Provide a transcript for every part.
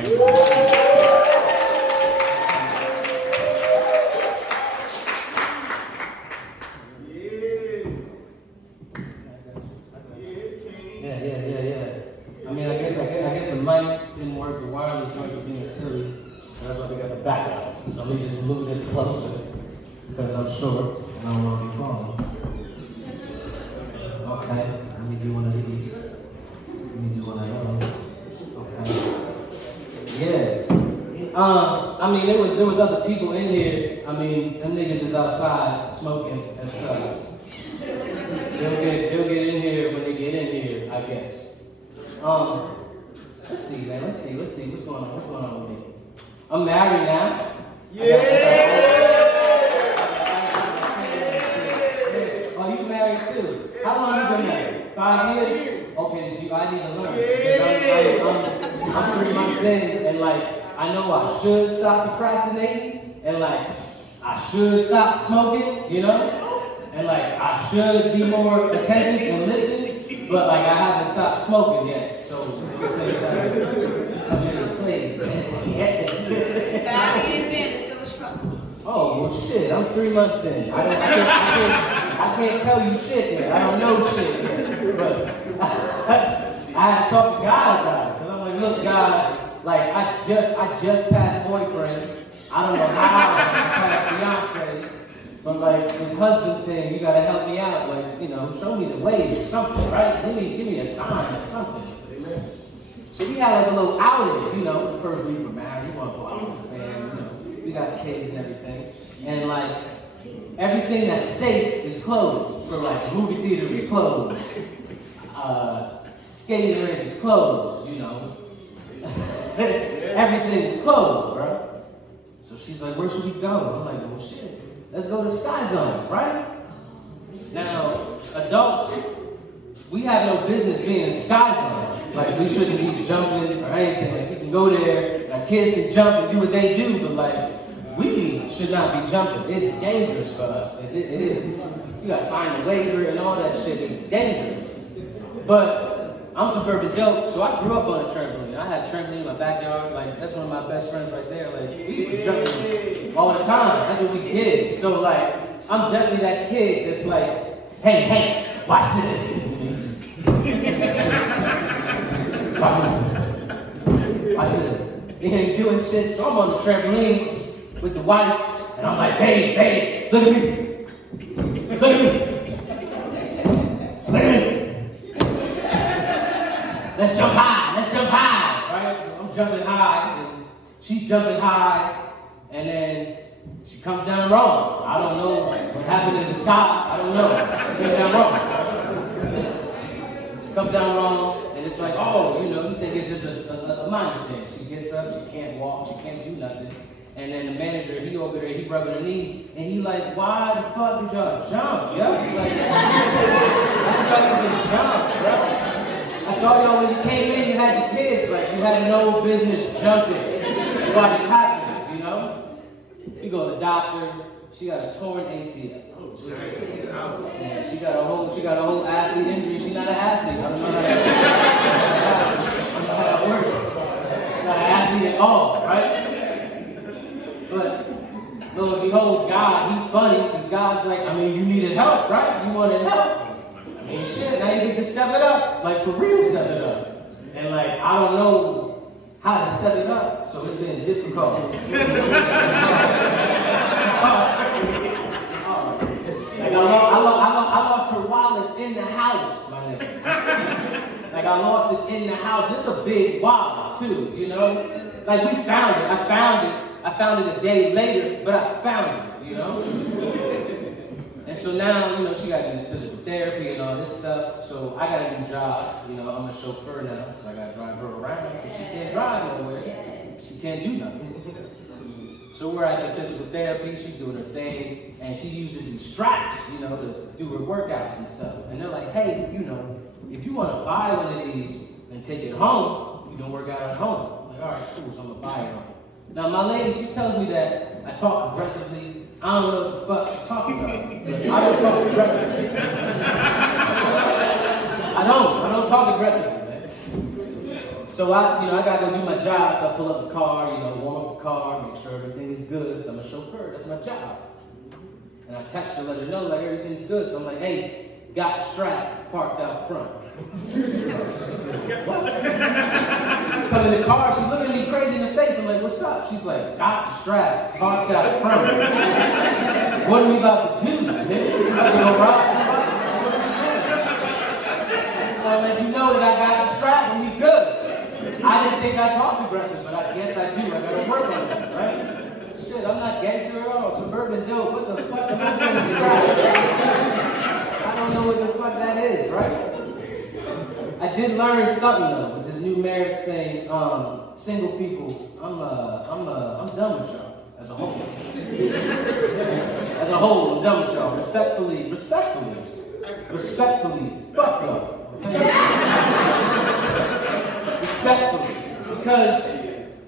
I mean, I guess the mic didn't work, the wireless joints were being silly, and that's why they got the backup. So let me just move this closer, because I'm short, and I don't want to be falling. Okay, let me do one of these. Let me do one of those. Okay. Yeah. I mean, there was other people in here. I mean, them niggas is outside smoking and stuff. They'll get in here when they get in here, I guess. Let's see, man. Let's see. What's going on? What's going on with me? I'm married now. Yeah. Oh, you married too? How long you been married? 5 years? Okay, so I need to learn. Because I'm 3 months in, and like, I know I should stop procrastinating, and like, I should stop smoking, you know? And like, I should be more attentive and listen, but like, I haven't stopped smoking yet. So, this nigga's I'm gonna play. 5 years in, it's still a struggle. Oh, well shit, I'm 3 months in. I can't tell you shit yet. I don't know shit yet. But I had to talk to God about it. Because I'm like, look, God, like, I just passed boyfriend. I don't know how I passed fiance. But like, this husband thing, you gotta help me out. Like, you know, show me the way or something, right? Give me a sign or something. Amen. So we had like a little outing, you know, the first week we're married. We want to go out with the family, you know. We got kids and everything. And like, everything that's safe is closed. So like, movie theater is closed. Skating rink is closed, you know. Everything is closed, bro. So she's like, where should we go? I'm like, well, shit. Let's go to Sky Zone, right? Now, adults, we have no business being in Sky Zone. Like, we shouldn't be jumping or anything. Like, we can go there, our kids can jump and do what they do, but like, we should not be jumping. It's dangerous for us. It is. You got to sign a waiver and all that shit. It's dangerous. But I'm Suburban Dope, so I grew up on a trampoline. I had a trampoline in my backyard. Like, that's one of my best friends right there. Like, we was jumping all the time. That's what we did. So, like, I'm definitely that kid that's like, hey, watch this. Watch this. He ain't doing shit. So I'm on the trampoline with the wife, and I'm like, babe, look at me. Look at me. Look at me. Let's jump high, right? So I'm jumping high, and she's jumping high, and then she comes down wrong. I don't know what happened in the sky. I don't know. She came down wrong. She comes down wrong, and it's like, oh, you know, you think it's just a minor thing. She gets up, she can't walk, she can't do nothing. And then the manager, he over there, he rubbing her knee, and he like, why the fuck did y'all jump? Yeah? Like, why did y'all even jump, bro? I saw y'all when you came in, you had your kids, like you had no business jumping. That's why it happened, you know? You go to the doctor, she got a torn ACL. Yeah, she got a whole athlete injury. She's not an athlete. I don't know how that works. She's not an athlete at all, right? But lo and behold, God, he's funny, because God's like, I mean, you needed help, right? You wanted help. I mean, shit, now you get to step it up, like for real step it up. And like, I don't know how to step it up, so it's been difficult. Like I lost her wallet in the house, my nigga. Like I lost it in the house. It's a big wallet too, you know? Like we found it. I found it a day later, but I found it, you know? And so now, you know, she got to do this physical therapy and all this stuff. So I got a new job. You know, I'm a chauffeur now, so I got to drive her around because she can't drive nowhere. She can't do nothing. So we're at the physical therapy. She's doing her thing, and she uses these straps, you know, to do her workouts and stuff. And they're like, hey, you know, if you want to buy one of these and take it home, you can work out at home. I'm like, all right, cool. So I'm gonna buy it home. Now my lady, she tells me that I talk aggressively. I don't know what the fuck she's talking about. I don't talk aggressively. I don't talk aggressively, man. So I gotta go do my job. So I pull up the car, warm up the car, make sure everything is good. So I'm a chauffeur, that's my job. And I text her, let her know, like, everything's good. So I'm like, hey, got the strap parked out front. Come in the car, she's looking at me crazy in the face. I'm like, what's up? She's like, got the strap parked out front. What are we about to do, nigga? I'll let you know that I got the strap and we good. I didn't think I talked aggressive, but I guess I do. I gotta work on that, right? Shit, I'm not gangster at all. Suburban Dope, what the fuck am I doing with strap? I don't know what the fuck that is, right? I did learn something though with this new marriage thing. Single people, I'm done with y'all as a whole. As a whole, I'm done with y'all. Respectfully, fuck y'all. Respectfully, because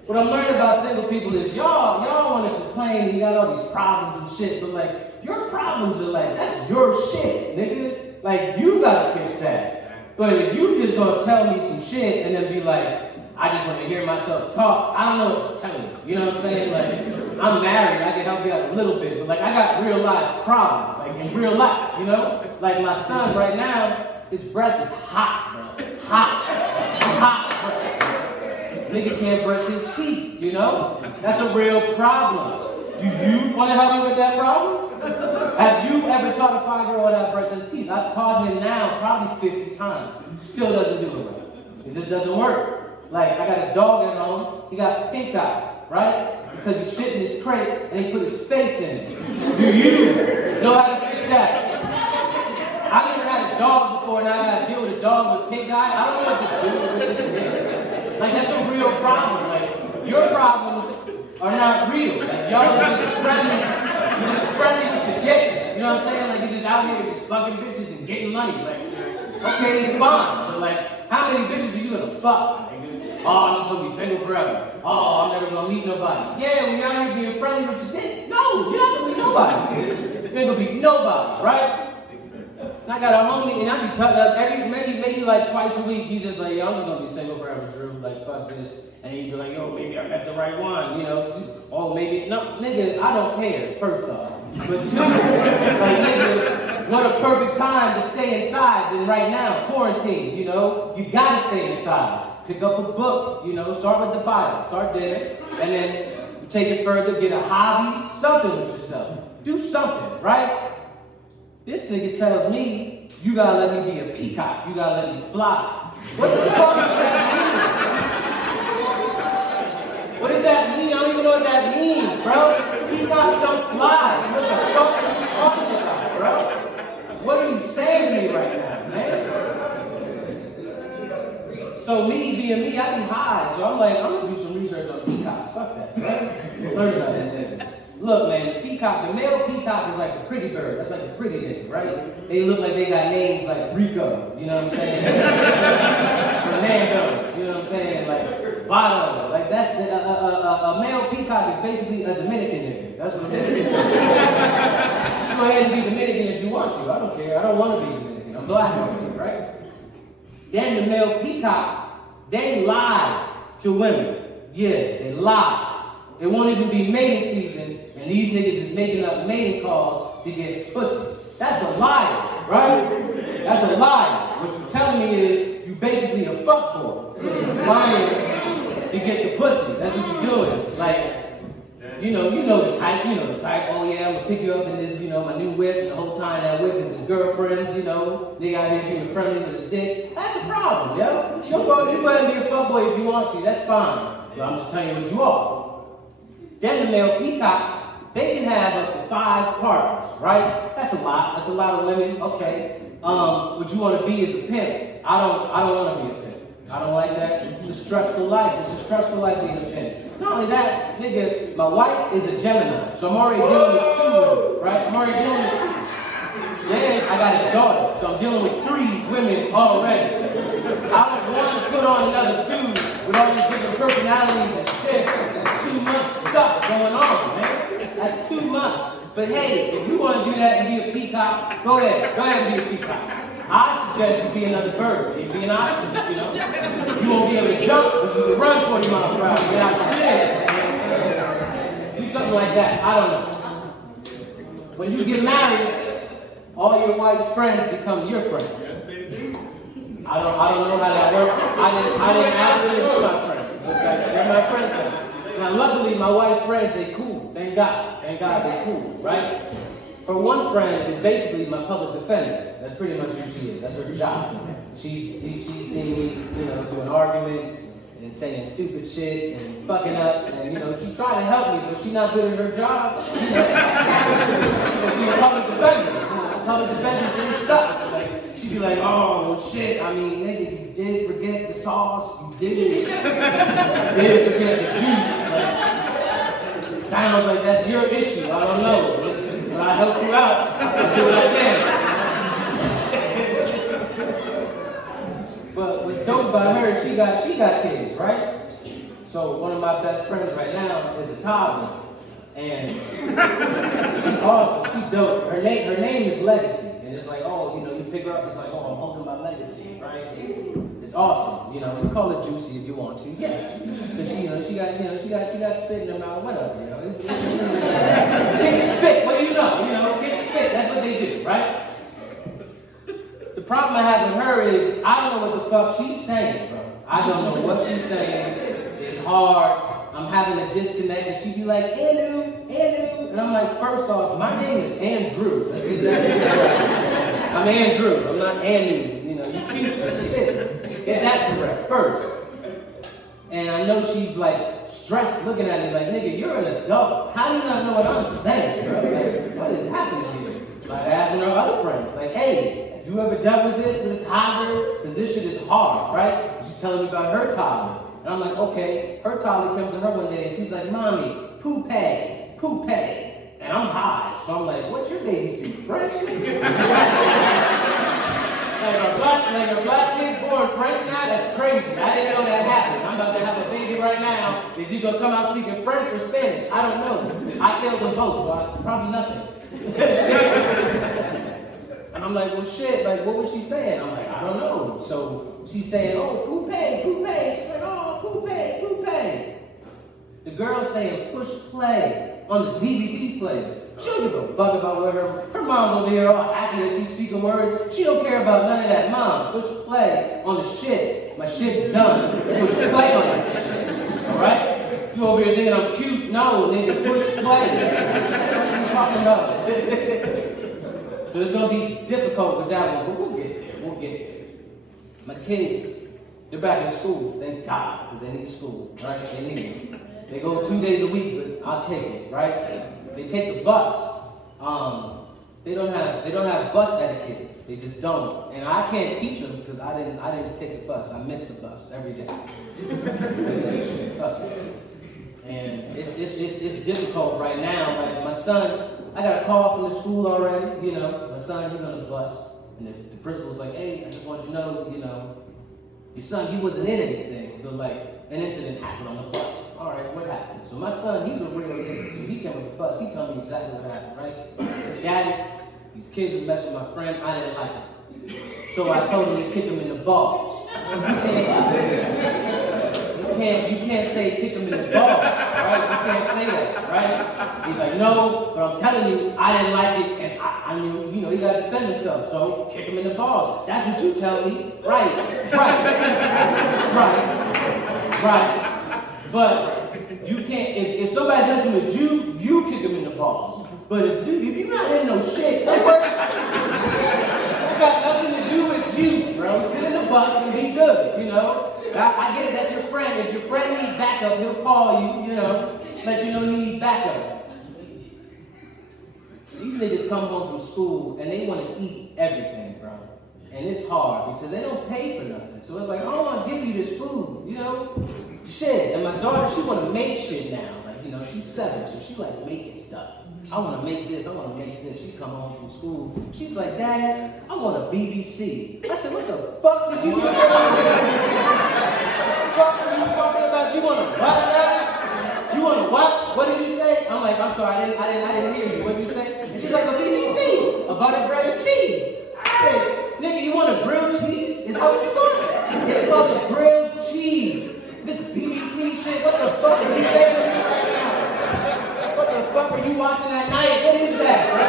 what I'm learning about single people is y'all want to complain and you got all these problems and shit, but like your problems are like, that's your shit, nigga. Like you gotta fix that. But if you just gonna tell me some shit and then be like, I just want to hear myself talk, I don't know what to tell you. You know what I'm saying? Like I'm married, I can help you out a little bit, but like I got real life problems, like in real life, you know? Like my son right now, his breath is hot, bro. Hot breath. Nigga can't brush his teeth, you know? That's a real problem. Do you want to help me with that problem? Have you ever taught a 5-year-old how to brush his teeth? I've taught him now probably 50 times. Still doesn't do it right. It just doesn't work. Like, I got a dog at home, he got pink eye, right? Because he shit in his crate and he put his face in it. Do you know how to fix that? I've never had a dog before and I gotta deal with a dog with pink eye. I don't know what to do with this. Like, that's a real problem. Like, your problems are not real. Like, y'all are just friendly. You're just friendly with your dicks. You know what I'm saying? Like, you're just out here just fucking bitches and getting money. Like, okay, it's fine. But like, how many bitches are you gonna fuck? Like, oh, I'm just gonna be single forever. Oh, I'm never gonna meet nobody. Yeah, when you're out here being friendly with your dick. No, you're not gonna meet nobody. You're not gonna meet nobody, right? And I got a homie, and I be talking maybe like twice a week. He's just like, yo, I'm just gonna be single forever, Drew. Like, fuck this. And he'd be like, yo, maybe I met the right one, you know? Oh, maybe no, nigga, I don't care. First off, but two, like, nigga, what a perfect time to stay inside than right now, quarantine. You know, you gotta stay inside. Pick up a book, you know, start with the Bible, start there, and then take it further. Get a hobby, something with yourself. Do something, right? This nigga tells me, you gotta let me be a peacock. You gotta let me fly. What the fuck does that mean? What does that mean? I don't even know what that means, bro. Peacocks don't fly. What the fuck are you talking about, bro? What are you saying to me right now, man? So me being me, I be high. So I'm like, I'm gonna do some research on peacocks. Fuck that, right? Learn about these niggas. Look, man, the peacock, the male peacock is like a pretty bird. That's like a pretty nigga, right? They look like they got names like Rico, you know what I'm saying? Fernando, you know what I'm saying? Like Vado, like that's a male peacock is basically a Dominican nigga. That's what it is. You go ahead and be Dominican if you want to. I don't care. I don't want to be Dominican. I'm black, right? Then the male peacock, they lie to women. Yeah, they lie. It won't even be mating season, and these niggas is making up mating calls to get pussy. That's a liar, right? That's a liar. What you're telling me is you basically a fuckboy. You're lying to get the pussy. That's what you're doing. Like, you know the type. Oh yeah, I'm gonna pick you up in this, my new whip, and the whole time that whip is his girlfriend's. They out here being friendly with his dick. That's a problem, yo. You go ahead and be a fuckboy if you want to. That's fine. But I'm just telling you what you are. Then the male peacock, they can have up to 5 partners, right? That's a lot. That's a lot of women. Okay. What you want to be is a pimp. I don't want to be a pimp. I don't like that. It's a stressful life. It's a stressful life being a pimp. Not only that, nigga, my wife is a Gemini, so I'm already dealing with 2 women, right? I'm already dealing with 2. Then I got a daughter, so I'm dealing with 3 women already. I don't want to put on another 2 with all these different personalities and shit. That's too much stuff going on, man. That's too much. But hey, if you want to do that and be a peacock, go ahead and be a peacock. I suggest you be another bird. You be an ostrich, you know. You won't be able to jump, but you can run 40 miles per hour. Get out some shit. Do something like that. I don't know. When you get married, all your wife's friends become your friends. Yes, they do. I don't know how that works. I didn't actually know my friends. But they're my friends now. Now, luckily, my wife's friends, they cool. Thank God. Thank God they cool, right? Her one friend is basically my public defender. That's pretty much who she is. That's her job. She's seen me, you know, doing arguments and saying stupid shit and fucking up. And, you know, she tried to help me, but she's not good at her job. She's a public defender. Public defender didn't suck. Like, she'd be like, oh, shit, I mean, nigga, you did forget the sauce. You did forget the juice. Like, it sounds like that's your issue. I don't know. But I help you out. I'll do what I can. But what's dope about her, she got kids, right? So one of my best friends right now is a toddler. And she's awesome. She's dope. Her name is Legacy. And it's like, oh, you know, you pick her up, it's like, oh, I'm holding my legacy, right? It's awesome. You know, you call it juicy if you want to, yes. Because she got spit in her mouth, whatever, you know. Get spit, what do you know? You know, get spit, that's what they do, right? The problem I have with her is, I don't know what the fuck she's saying, bro. I don't know what she's saying. It's hard. I'm having a disconnect, and she'd be like, Anu. And I'm like, first off, my name is Andrew. Let's get that correct. I'm Andrew. I'm not Anu. You know, you cute as shit. Get that correct first. And I know she's like stressed looking at me like, nigga, you're an adult. How do you not know what I'm saying, bro? Like, what is happening here? Like, asking her other friends, like, hey, you ever dealt with this with a toddler? Because this shit is hard, right? She's telling me about her toddler. And I'm like, okay. Her toddler comes to her one day and she's like, mommy, poupée. And I'm high. So I'm like, what's your baby speak? French? like a black kid born French now? That's crazy. I didn't know that happened. I'm about to have a baby right now. Is he gonna come out speaking French or Spanish? I don't know. I failed them both, so probably nothing. And I'm like, well, shit, like, what was she saying? I'm like, I don't know. So she's saying, oh, poupée. She's like, oh, poupée. The girl's saying push play on the DVD player. She don't give a fuck about what her mom's over here all happy that she's speaking words. She don't care about none of that. Mom, push play on the shit. My shit's done. Push play on that shit. Alright? You over here thinking I'm cute? No, nigga, push play. What are you talking about? So it's gonna be difficult with that one, but we'll get there. My kids, they're back in school, thank God, because they need school, right? They need it. They go 2 days a week, but I'll take it, right? They take the bus. They don't have bus etiquette. They just don't. And I can't teach them because I didn't take the bus. I miss the bus every day. And it's difficult right now. Like my son, I got a call from the school already. You know, my son, he's on the bus, and the principal's like, "Hey, I just want you to know, you know, your son, he wasn't in anything, but like an incident happened on the bus." All right, what happened? So my son, he's a real nigga. So he came with the bus. He told me exactly what happened, right? He said, "Daddy, these kids was messing with my friend. I didn't like it. So I told him to kick him in the balls." You can't say kick him in the balls, right? You can't say that, right? He's like, "No, but I'm telling you, I didn't like it, and I knew, you know, he got to defend himself, so kick him in the balls." That's what you tell me, right? But you can't. If somebody's messing with you, you kick him in the balls. But if you're not in no shit, that's got nothing to do with you, bro. Sit in the bus and be good, you know. I get it, that's your friend. If your friend needs backup, he'll call you, you know, let you know you need backup. These niggas come home from school and they want to eat everything, bro. And it's hard because they don't pay for nothing. So it's like, I don't want to give you this food, you know? Shit. And my daughter, she want to make shit now. Like, you know, she's 7, so she like making stuff. I want to make this, I want to make this. She come home from school. She's like, "Dad, I want a BBC." I said, "What the fuck did you just say?" What the fuck are you talking about? You want a what, Dad? You want a what? What did you say? I'm like, "I'm sorry, I didn't hear you. What did you say?" And she's like, "A BBC, a butter, bread, and cheese." I said, Nigga, you want a grilled cheese? Is that what you want? It's called the grilled cheese. This BBC shit, what the fuck are you saying to me right now? What the fuck are you watching at night? What is that, bro?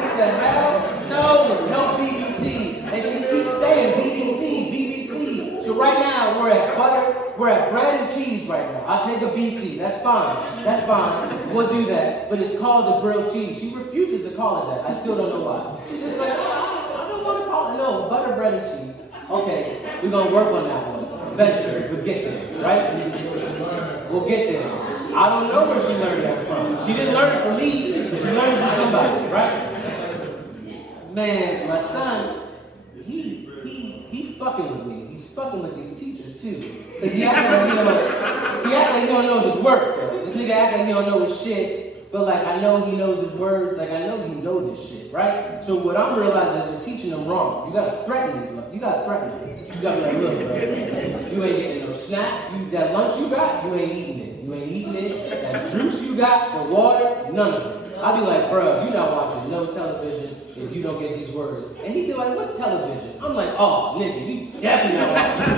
What the hell? No BBC. And she keeps saying BBC. So right now, we're at butter, we're at bread and cheese right now. I'll take a BC, that's fine. We'll do that. But it's called the grilled cheese. She refuses to call it that. I still don't know why. She's just like, I don't want to call it, no, butter, bread, and cheese. Okay, we're going to work on that one. Eventually, we'll get there, right? We'll get there. I don't know where she learned that from. She didn't learn it from me, but she learned it from somebody, right? Man, my son, he fucking with me. He's fucking with these teachers too. Cause he act like he don't know his work. Though. This nigga act like he don't know his shit. But like I know he knows his words. Like I know he knows this shit, right? So what I'm realizing is they're teaching them wrong. You gotta threaten these. You gotta threaten them. You gotta be like, look, bro, you ain't getting no snack. That lunch you got, you ain't eating it. You ain't eating it. That juice you got, the water, none of it. I'll be like, bro, you're not watching no television if you don't get these words. And he'd be like, what's television? I'm like, oh, nigga, you definitely not watching.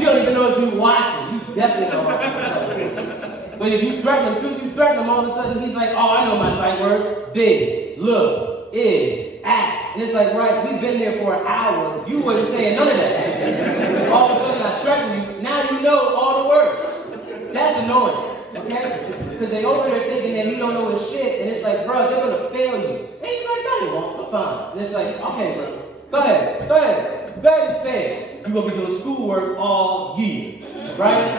You don't even know what you're watching. You definitely not watching television. But if you threaten him, as soon as you threaten him, all of a sudden he's like, oh, I know my sight words. Big, look, is, act. And it's like, right, we've been there for an hour. You wasn't saying none of that shit. All of a sudden I threaten you. Now you know all the words. That's annoying. Okay? Because they over there thinking that he don't know his shit, and it's like, bro, they're gonna fail you. And he's like, no, they won't. I'm fine. And it's like, okay, bro, go ahead, fail. You're gonna be doing schoolwork all year, right?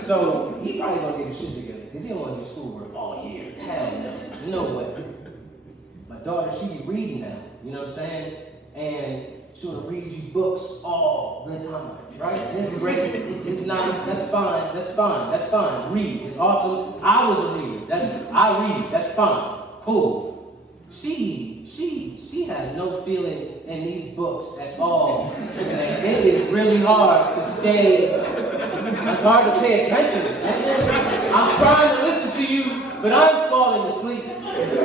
So he probably gonna get his shit together, because he don't want to do schoolwork all year. Hell no, no way. My daughter, she be reading now, you know what I'm saying? And she'll read you books all the time, right? This is great, it's nice, that's fine. Read, it's awesome. I was a reader, I read, that's fine, cool. She has no feeling in these books at all. It is really hard to stay, it's hard to pay attention. I'm trying to listen to you, but I'm falling asleep.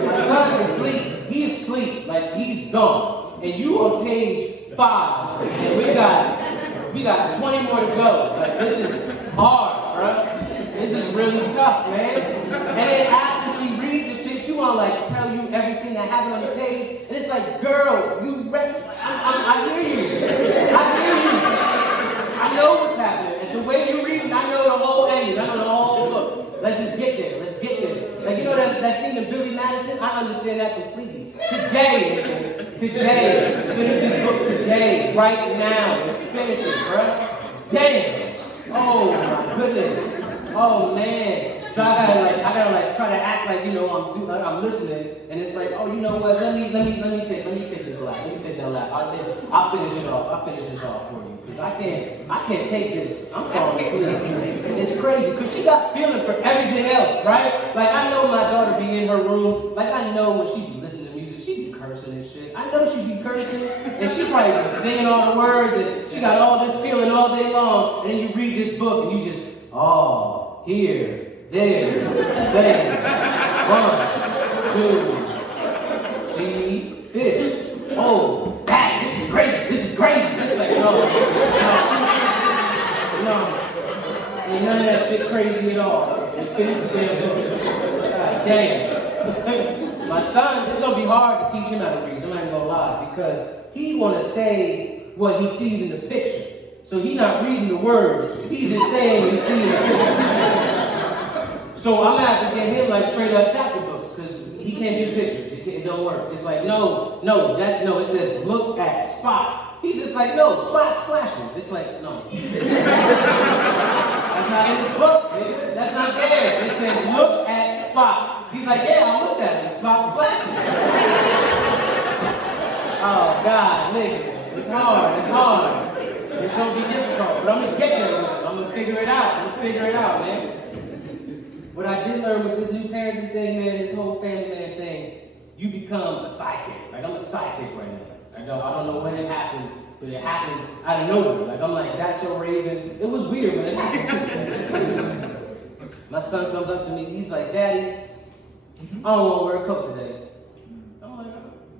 My son is asleep, he's asleep, like he's gone. And you on page 5, and we got 20 more to go. Like this is hard, bro. This is really tough, man. And then after she reads the shit, you wanna like tell you everything that happened on the page, and it's like, girl, you read. I hear you. I know what's happening. And the way you read it, I know the whole ending. I know the whole book. Let's just get there. Like you know that scene of Billy Madison? I understand that completely. Today, finish this book today, right now. Let's finish it, bro. Damn. Oh my goodness. Oh man. So I gotta try to act like, you know, I'm listening, and it's like, oh, you know what? Let me take this lap. Let me take that lap. I'll finish it off. I'll finish this off for you. Because I can't take this. I'm falling asleep. It's crazy. Because she got feeling for everything else, right? Like I know my daughter be in her room. Like I know when she be listening to music, she be cursing and shit. I know she be cursing, and she probably be singing all the words, and she got all this feeling all day long. And then you read this book, and you just, oh, here. There, 1, 2, see, fish. Oh, that, this is crazy. It's like, no. Ain't none of that shit crazy at all. And finish the damn book. God damn. My son, it's gonna be hard to teach him how to read, I'm not even gonna lie, because he wanna say what he sees in the picture. So he's not reading the words, he's just saying what he sees in the picture. So I'm gonna have to get him like straight up chapter books, because he can't do pictures. It don't work. It's like, no, it says look at spot. He's just like, no, spot's flashing. It's like, no. That's not in the book, nigga. That's not there. It says look at spot. He's like, yeah, I looked at it. Spot's flashing. Oh God, nigga. It's hard. It's gonna be difficult, but I'm gonna get there. I'm gonna figure it out, man. What I did learn with this new parenting thing, man, this whole family man thing, you become a sidekick. Like, I'm a sidekick right now. I don't know when it happened, but it happens out of nowhere. Like, I'm like, that's your Raven. It was weird when it happened. My son comes up to me, he's like, Daddy, I don't want to wear a coat today. I'm like,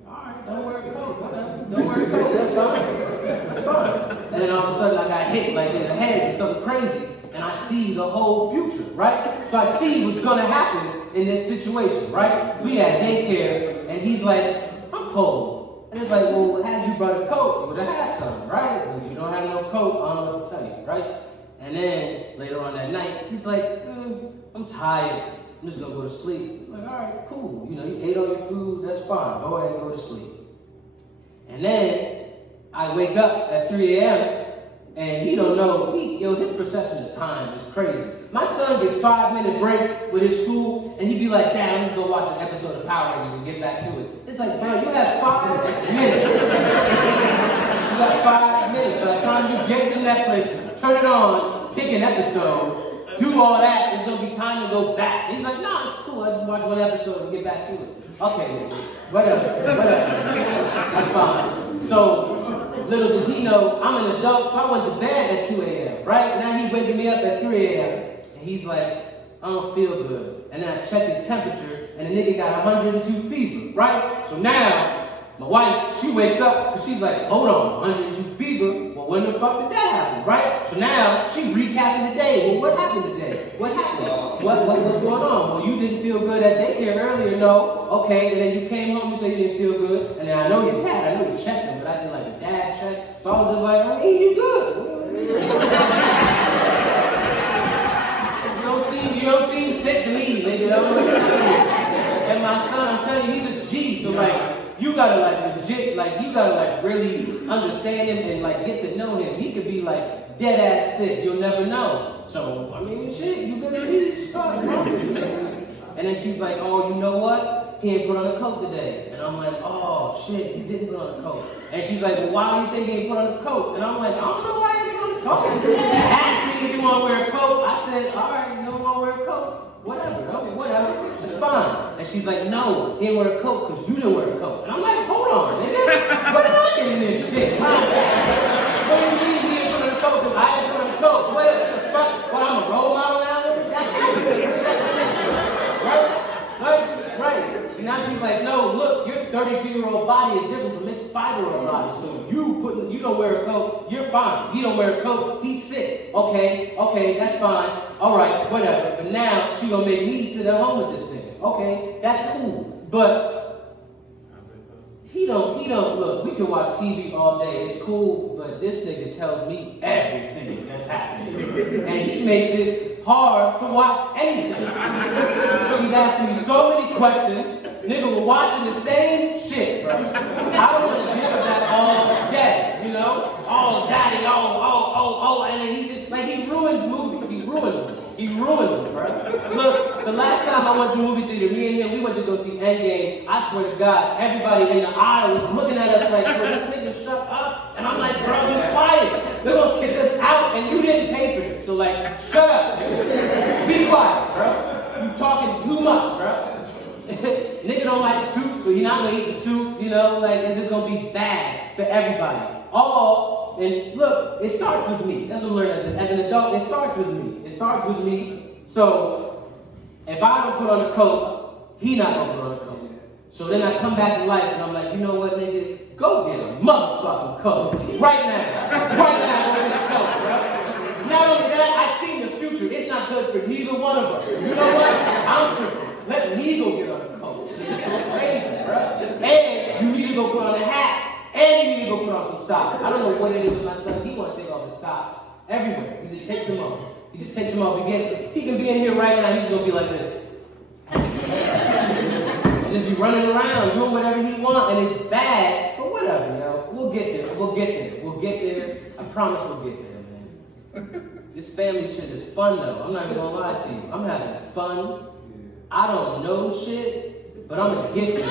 all right, don't wear a coat. Whatever. Don't wear a coat, that's fine. That's fine. And then all of a sudden I got hit like in the head with something crazy. And I see the whole future, right? So I see what's gonna happen in this situation, right? We had daycare, and he's like, I'm cold. And it's like, well, had you brought a coat, you would have had some, right? But you don't have no coat, I don't know what to tell you, right? And then later on that night, he's like, I'm tired. I'm just gonna go to sleep. It's like, all right, cool. You know, you ate all your food, that's fine. Go ahead and go to sleep. And then I wake up at 3 a.m. and he don't know, his perception of time is crazy. My son gets 5-minute breaks with his school, and he'd be like, Dad, I'm just gonna watch an episode of Power Rangers and get back to it. It's like, bro, you have 5 minutes. You got 5 minutes. By the time you get to Netflix, turn it on, pick an episode, do all that, there's gonna be time to go back. And he's like, nah, it's cool, I just watch one episode and get back to it. Okay, whatever. That's fine. So, little does he know, I'm an adult, so I went to bed at 2 a.m., right? Now he's waking me up at 3 a.m., and he's like, I don't feel good. And then I check his temperature, and the nigga got 102 fever, right? So now, my wife, she wakes up, and she's like, hold on, 102 fever? Well, when the fuck did that happen, right? So now, she recapping the day. Well, what happened today? What happened? What's going on? Well, you didn't feel good at daycare earlier, no. Okay, and then you came home, you said you didn't feel good. And then I know your dad, I know you checked him, but I did like a dad check. So I was just like, I mean, you good. You don't seem sick to me, nigga. And my son, I'm telling you, he's a G, so like, you gotta like legit, like you gotta like really understand him and like get to know him. He could be like dead ass sick, you'll never know. So, I mean, shit, you gonna teach. And then she's like, oh, you know what? He ain't put on a coat today. And I'm like, oh shit, he didn't put on a coat. And she's like, well, why do you think he ain't put on a coat? And I'm like, I don't know why he ain't put on a coat. He asked me if you want to wear a coat. I said, all right, you don't want to wear a coat. Whatever, it's fine. And she's like, no, he didn't wear a coat because you didn't wear a coat. And I'm like, hold on, nigga. What are you in this shit? What do you mean he didn't put on a coat because I didn't put on a coat? What the fuck? What, I'm a role model now? Right. And now she's like, no, look, your 32-year-old body is different from this 5-year-old body. So you don't wear a coat, you're fine. He don't wear a coat, he's sick. Okay, that's fine. All right, whatever. But now she gonna make me sit at home with this thing. Okay, that's cool. But he don't look, we can watch TV all day, it's cool, but this nigga tells me everything that's happening. And he makes it hard to watch anything. He's asking me so many questions. Nigga, we're watching the same shit, bro. I don't want to hear that all day, you know? Oh, daddy, oh, and then he just, like, he ruins movies. He ruins them, bro. Look, the last time I went to a movie theater, me and him, we went to go see _*. I swear to God, everybody in the aisle was looking at us like, bro, this nigga shut up. And I'm like, bro, be quiet. They're gonna kick us out, and you didn't pay for this. So, like, shut up. Be quiet, bro. You talking too much, bro. Nigga don't like soup, so you're not gonna eat the soup, you know, like it's just gonna be bad for everybody. And look, it starts with me. That's what I learned as an adult, it starts with me. So if I don't put on a coat, he not gonna put on a coat. So then I come back to life and I'm like, you know what, nigga, go get a motherfucking coat. Right now, go get a coat, bro. Not only that, I see the future. It's not good for neither one of us. You know what? I'm tripping. Let me go get on a coat. It's so crazy, bro. And you need to go put on a hat. And you need to go put on some socks. I don't know what it is with my son. He want to take off his socks everywhere. He just takes them off. He can be in here right now. He's going to be like this. And just be running around, doing whatever he wants. And it's bad. But whatever, you know. We'll get there. I promise we'll get there, man. This family shit is fun, though. I'm not even going to lie to you. I'm having fun. I don't know shit, but I'm gonna get there.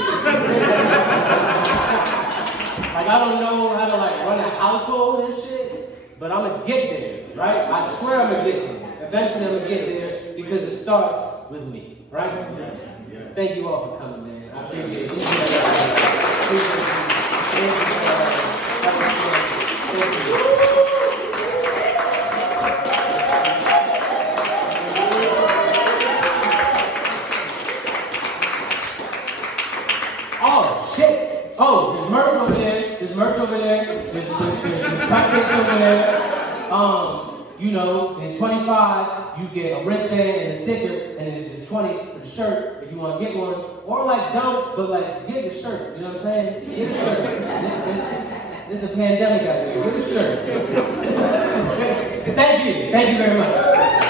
Like, I don't know how to like run a household and shit, but I'm gonna get there, right? I swear I'm gonna get there. Eventually I'm gonna get there because it starts with me, right? Yes. Thank you all for coming, man. I appreciate it. Thank you. Oh, shit. Oh, there's merch over there. There's there's merch over there. There's cupcakes over there. You know, it's 25, you get a wristband and a sticker, and then it's just 20 for the shirt if you want to get one. Or like don't, but like get the shirt. You know what I'm saying? Get a shirt. This is a pandemic out here. Get a shirt. Thank you very much.